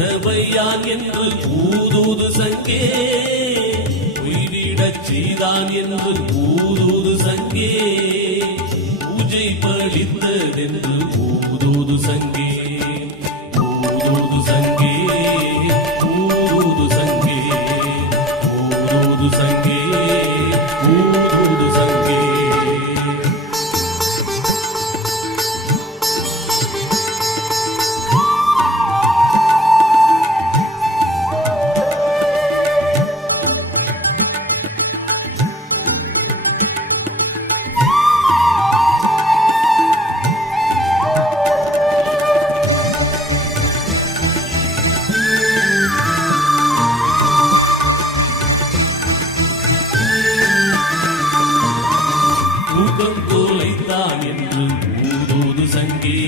சபையான் என்று பூதூது சங்கே. உயிரிடச் செய்தான் என்று பூதூது சங்கே. பூஜை பழித்ததென்று பூதூது சங்கே. தவித்தான் என்று ஊதூது சங்கே.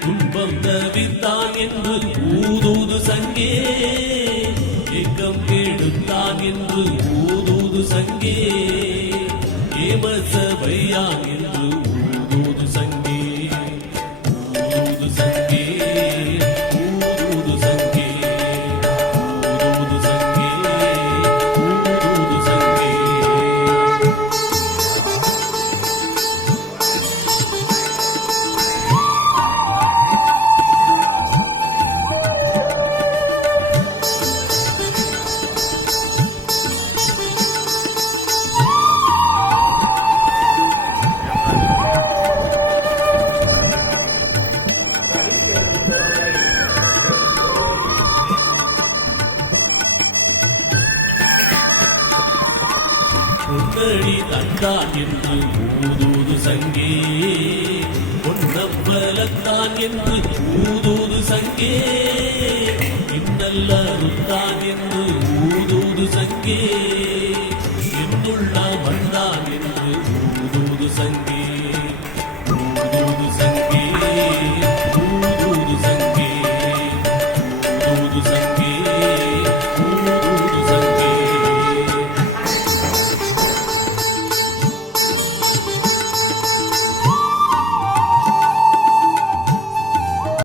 துன்பம் தவித்தான் என்று ஊதூது சங்கே. ஏக்கம் கெடுத்தான் என்று ஊதூது சங்கே. ஏமசபையான் என்று பொன்னடி தந்தான் என்று ஊதூது சங்கே. பொன்னம்பலத்தான் என்று ஊதூது சங்கே. இன்னல்லருத்தான் என்று ஊதூது சங்கே. என்னுள்ள வந்தான் என்று ஊதூது சங்கே ஊதூது சங்கே ஊதூது சங்கே.